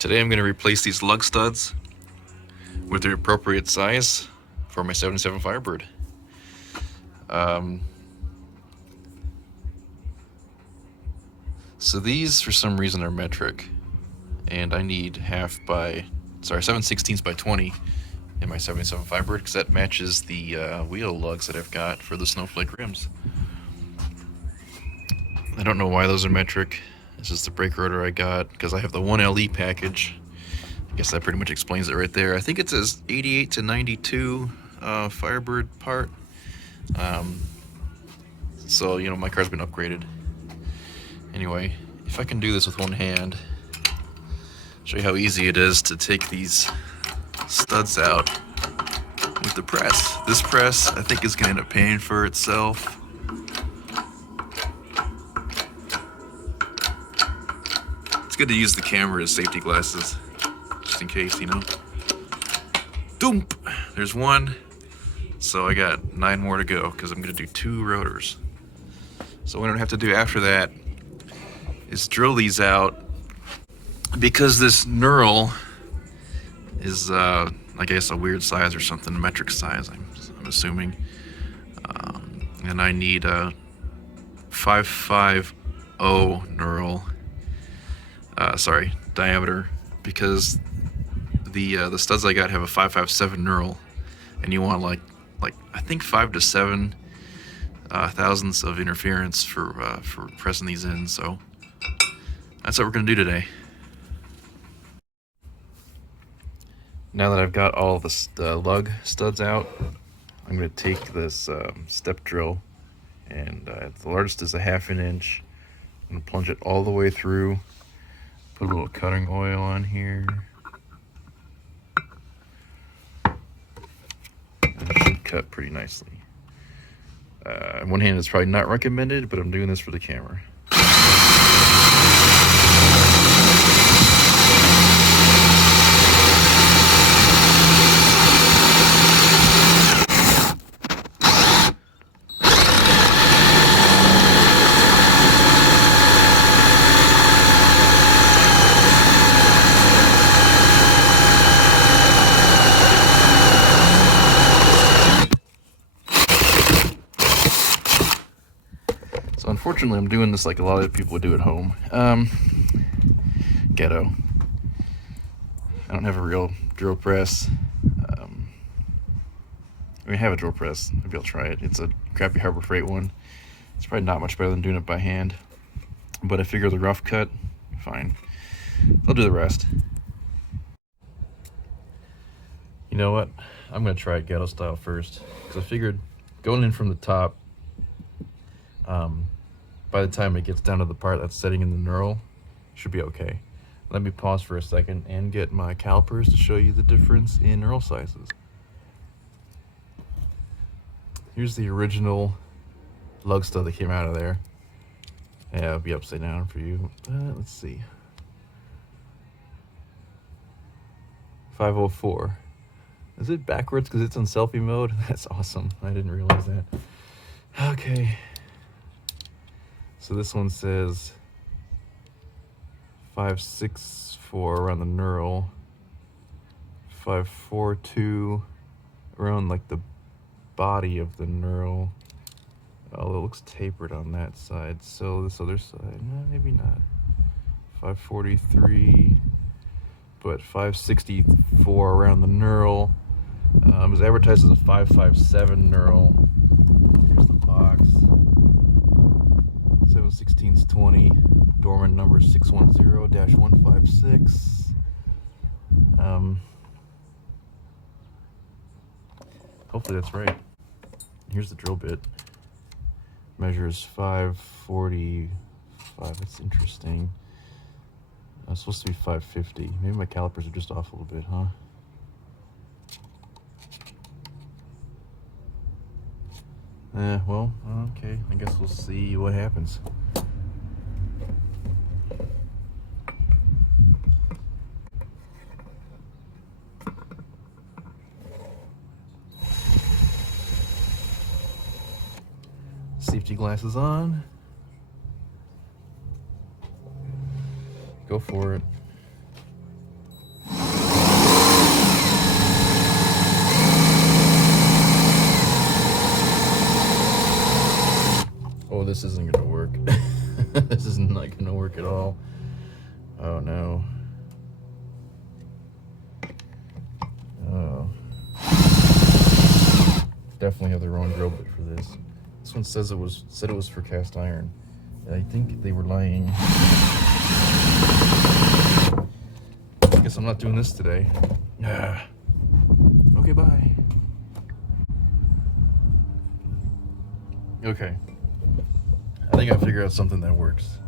Today I'm going to replace these lug studs with the appropriate size for my 77 Firebird. So these for some reason are metric, and I need 7/16 by 20 in my 77 Firebird because that matches the wheel lugs that I've got for the Snowflake rims. I don't know why those are metric. This is the brake rotor I got because I have the 1LE package. I guess that pretty much explains it right there. I think it says 88 to 92 Firebird part. So, you know, my car's been upgraded. Anyway, if I can do this with one hand, show you how easy it is to take these studs out with the press. This press, I think, is going to end up paying for itself. It's good to use the camera as safety glasses, just in case, you know. Doomp! There's one. So I got 9 more to go because I'm going to do 2 rotors. So what I'm going to have to do after that is drill these out, because this knurl is, I guess, a weird size or something, a metric size, I'm assuming. And I need a 550 knurl, diameter, because the studs I got have a 557 knurl, and you want like I think 5 to 7 thousandths of interference for pressing these in. So that's what we're going to do today. Now that I've got all the lug studs out, I'm going to take this step drill, and the largest is a 1/2 inch. I'm going to plunge it all the way through, put a little cutting oil on here, and it should cut pretty nicely. One hand is probably not recommended, but I'm doing this for the camera. So unfortunately, I'm doing this like a lot of people would do at home. Ghetto. I don't have a real drill press. I have a drill press. Maybe I'll try it. It's a crappy Harbor Freight one. It's probably not much better than doing it by hand. But I figure the rough cut, fine. I'll do the rest. You know what? I'm going to try it ghetto style first, because I figured going in from the top, by the time it gets down to the part that's setting in the knurl, should be okay. Let me pause for a second and get my calipers to show you the difference in knurl sizes. Here's the original lug stud that came out of there. Yeah, it'll be upside down for you. Let's see. 504. Is it backwards because it's on selfie mode? That's awesome. I didn't realize that. Okay. So this one says 564 around the knurl, 542 around like the body of the knurl. Oh, it looks tapered on that side. So this other side, no, maybe not. 543, but 564 around the knurl. It was advertised as a 557 knurl. Here's the box. 7/16 20. Dorman number 610-156. Hopefully that's right. Here's the drill bit. Measures 545. That's interesting. It's supposed to be 550. Maybe my calipers are just off a little bit, huh? Well, okay. I guess we'll see what happens. Safety glasses on. Go for it. Oh, this isn't gonna work. This is not gonna work at all. Oh no. Oh. Definitely have the wrong drill bit for this. This one said it was for cast iron. I think they were lying. I guess I'm not doing this today. Okay, bye. Okay. I think I figured out something that works.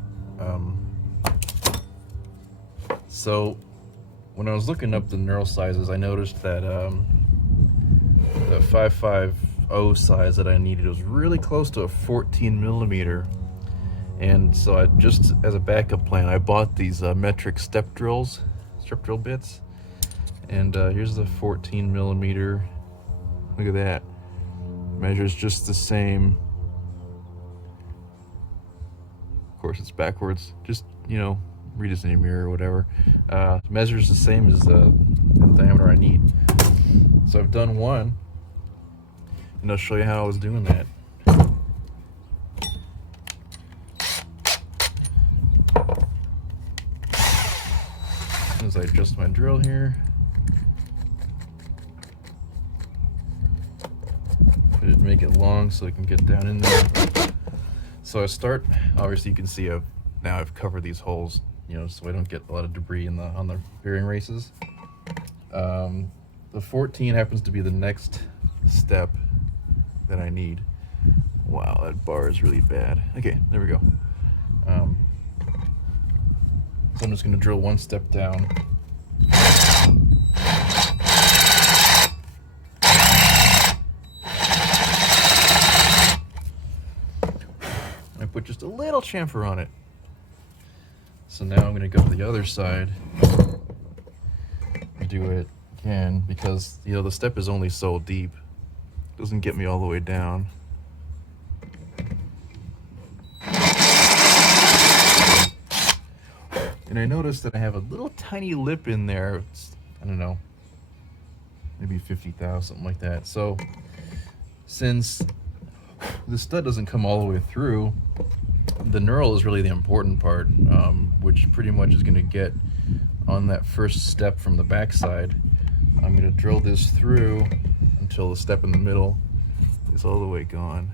So when I was looking up the knurl sizes, I noticed that the 550 size that I needed was really close to a 14 millimeter. And so I just, as a backup plan, I bought these metric step drill bits. And here's the 14 millimeter. Look at that. Measures just the same. Of course, it's backwards. Just, you know, read this in your mirror or whatever. Measures the same as the diameter I need. So I've done one, and I'll show you how I was doing that. As I adjust my drill here, make it long so it can get down in there. So I start, obviously you can see now I've covered these holes, you know, so I don't get a lot of debris on the bearing races. The 14 happens to be the next step that I need. Wow, that bar is really bad. Okay, there we go. So I'm just going to drill one step down. I put just a little chamfer on it. So now I'm going to go to the other side and do it again, because, you know, the step is only so deep. It doesn't get me all the way down. And I noticed that I have a little tiny lip in there. It's, I don't know, maybe 50 thou, something like that. So since the stud doesn't come all the way through, the knurl is really the important part, which pretty much is going to get on that first step from the backside. I'm going to drill this through until the step in the middle is all the way gone.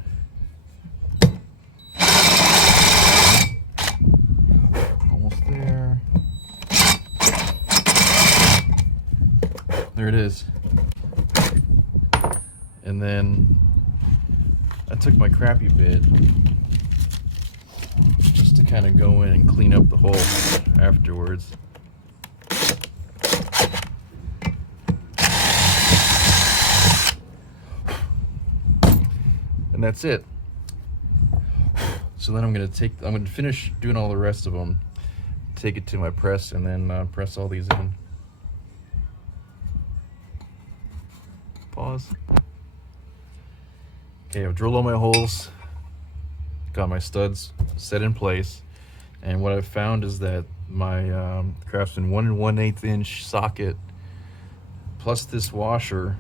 Almost there. There it is. And then I took my crappy bit just to kind of go in and clean up the hole afterwards. And that's it. So then I'm going to finish doing all the rest of them, take it to my press, and then press all these in. Pause. Okay, I've drilled all my holes, got my studs set in place, and what I've found is that my Craftsman 1 1/8 inch socket plus this washer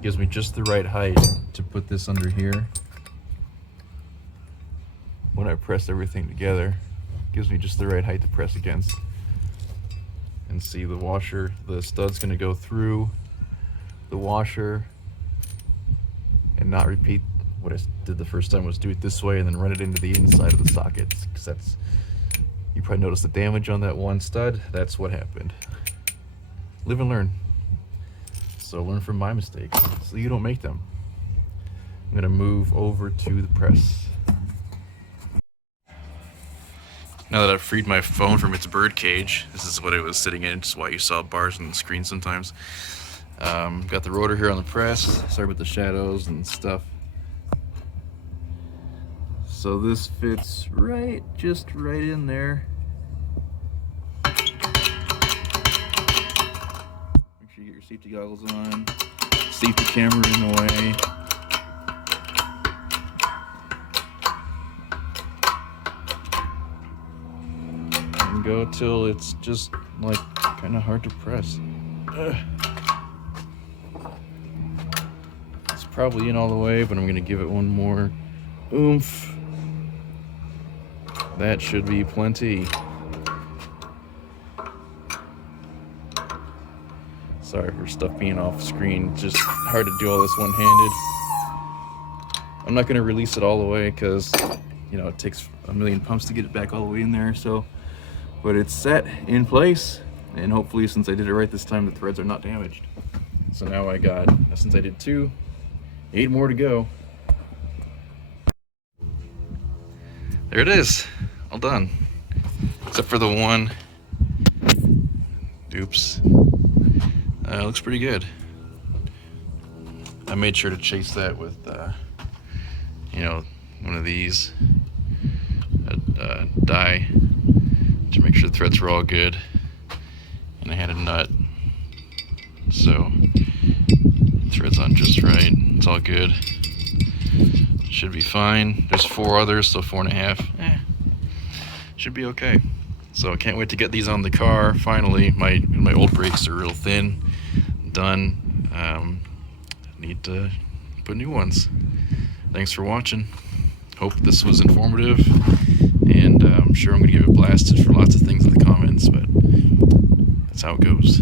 gives me just the right height to put this under here. When I press everything together, it gives me just the right height to press against. And see, the washer, the stud's going to go through the washer and not repeat what I did the first time, was do it this way and then run it into the inside of the socket, because that's, you probably noticed the damage on that one stud. That's what happened. Live and learn. So learn from my mistakes so you don't make them. I'm going to move over to the press. Now that I've freed my phone from its bird cage, this is what it was sitting in, just why you saw bars on the screen sometimes. Got the rotor here on the press. Sorry about the shadows and stuff. So this fits just right in there. Make sure you get your safety goggles on. Safety camera in the way. And go till it's just like kind of hard to press. It's probably in all the way, but I'm gonna give it one more oomph. That should be plenty. Sorry for stuff being off screen. It's just hard to do all this one-handed. I'm not going to release it all the way because, you know, it takes a million pumps to get it back all the way in there. So, but it's set in place, and hopefully, since I did it right this time, the threads are not damaged. So now I got, since I did 2, 8 more to go. There it is, all done. Except for the one. Oops. Looks pretty good. I made sure to chase that with, you know, one of these, a die, to make sure the threads were all good. And I had a nut, so threads on just right. It's all good. Should be fine. There's 4 others, so 4.5. Should be okay. So I can't wait to get these on the car. Finally, my old brakes are real thin. Done. Need to put new ones. Thanks for watching. Hope this was informative, and I'm sure I'm going to give it blasted for lots of things in the comments, but that's how it goes.